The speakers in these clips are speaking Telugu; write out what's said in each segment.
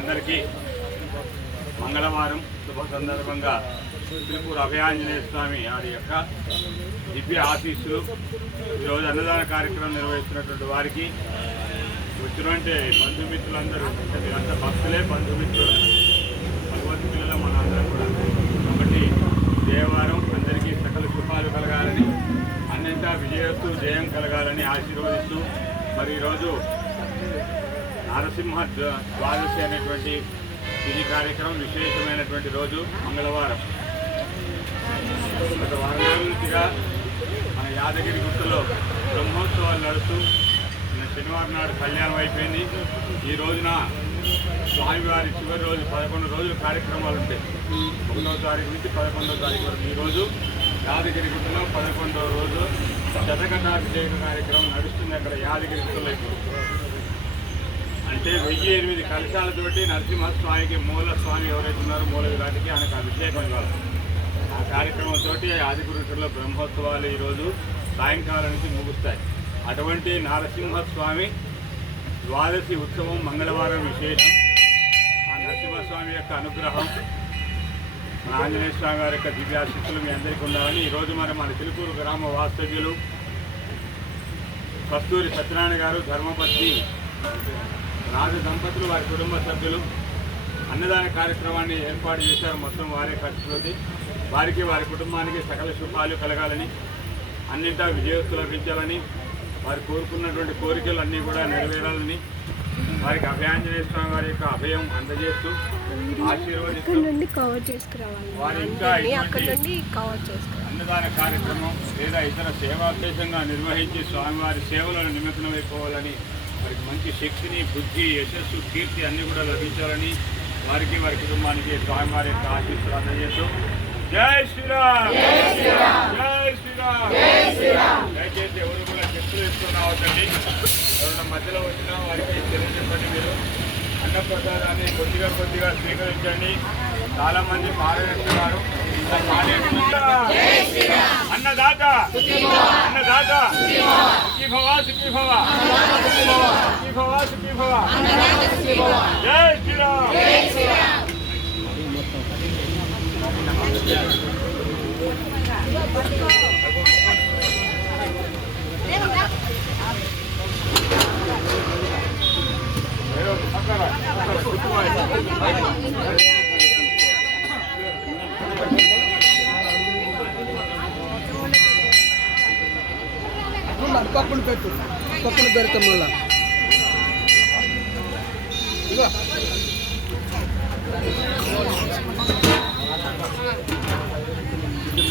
అందరికీ మంగళవారం శుభ సందర్భంగా తిరుపూరు అభయాంజనేయ స్వామి వారి యొక్క దివ్య ఆశీస్సులు ఈరోజు అన్నదాన కార్యక్రమం నిర్వహిస్తున్నటువంటి వారికి వచ్చినటువంటి బంధుమిత్రులందరూ మీరంతా భక్తులే బంధుమిత్రులు భగవత్ పిల్లలు మన అందరం కూడా కాబట్టి దేవారం అందరికీ సకల శుభాలు కలగాలని అన్నింటా విజయస్తు జయం కలగాలని ఆశీర్వదిస్తూ మరి ఈరోజు నరసింహ ద్వాదశి అనేటువంటి ఇది కార్యక్రమం విశేషమైనటువంటి రోజు మంగళవారం. గత వారం రోజులుగా మన యాదగిరి గుట్టలో బ్రహ్మోత్సవాలు నడుస్తూ శనివారం నాడు కళ్యాణం అయిపోయింది. ఈ రోజున స్వామివారి చివరి రోజు 11 రోజులు కార్యక్రమాలు ఉంటాయి. 1వ తారీఖు నుంచి 11వ తారీఖు వరకు ఈరోజు యాదగిరి గుట్టలో 11వ రోజు శతఘటాభిషేక కార్యక్రమం నడుస్తుంది. అక్కడ యాదగిరి గుట్టలో అంటే 1008 కలశాలతోటి నరసింహస్వామికి మూల స్వామి ఎవరైతే ఉన్నారో మూల విరాటికి ఆయనకు అభిషేకం కాదు. ఆ కార్యక్రమంతో యాదగిరిలో బ్రహ్మోత్సవాలు ఈరోజు సాయంకాలం నుంచి ముగుస్తాయి. అటువంటి నరసింహస్వామి ద్వాదశి ఉత్సవం మంగళవారం విశేషం. ఆ నరసింహస్వామి యొక్క అనుగ్రహం మన ఆంజనేయ స్వామి వారి యొక్క దివ్యాశిస్సులు మీ అందరికీ ఉండాలని ఈరోజు మన తిరుపూరు గ్రామ వాస్తవ్యులు కస్తూరి సత్యనారాయణ గారు, ధర్మపత్ని రాజు దంపతులు, వారి కుటుంబ సభ్యులు అన్నదాన కార్యక్రమాన్ని ఏర్పాటు చేశారు. మొత్తం వారే ఖర్చుతోటి వారికి వారి కుటుంబానికి సకల శుభాలు కలగాలని అన్నింటా విజయత్తు లభించాలని వారు కోరుకున్నటువంటి కోరికలు అన్నీ కూడా నెరవేరాలని వారికి అభయాంజనేయ స్వామి వారి యొక్క అభయం అందజేస్తూ ఆశీర్వదిస్తూ వారి ఇంకా అన్నదాన కార్యక్రమం లేదా ఇతర సేవాశేషంగా నిర్వహించి స్వామివారి సేవలను నిమగ్నమైపోవాలని వారికి మంచి శక్తిని, బుద్ధి, యశస్సు, కీర్తి అన్నీ కూడా లభించాలని వారికి వారి కుటుంబానికి స్వామివారి యొక్క ఆశీస్సులు అందజేస్తూ జై శ్రీరామ్, జై శ్రీరామ్. దయచేసి ఎవరు కూడా చెప్పులు వేసుకొని రావద్దండి. ఎవరైనా మధ్యలో వచ్చినా వారికి తెలియజెప్పండి. మీరు అన్నప్రసాదాన్ని కొద్దిగా స్వీకరించండి. చాలా మంది పారవేస్తున్నారు. అన్నదాత అన్నదాత సుఖీ భవ, సుఖీ భవ, సుఖీ భవ, సుఖీ భవ. జై శ్రీరామ్. పప్పును పెడతాం మళ్ళా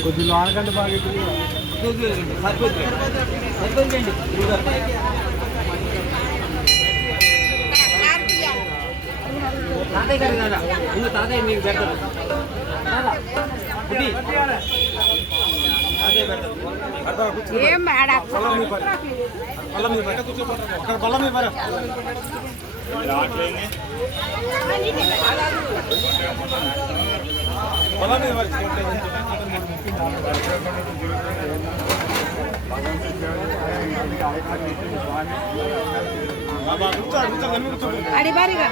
కొద్దిగా ఆనకంటే బాగా సరిపోతుందండి. తాతయ్య గారు కదా ముందు తాతయ్య మీకు పెడతారు. అడిబారిగా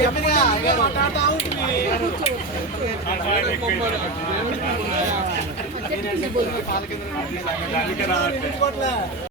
చెప్పినా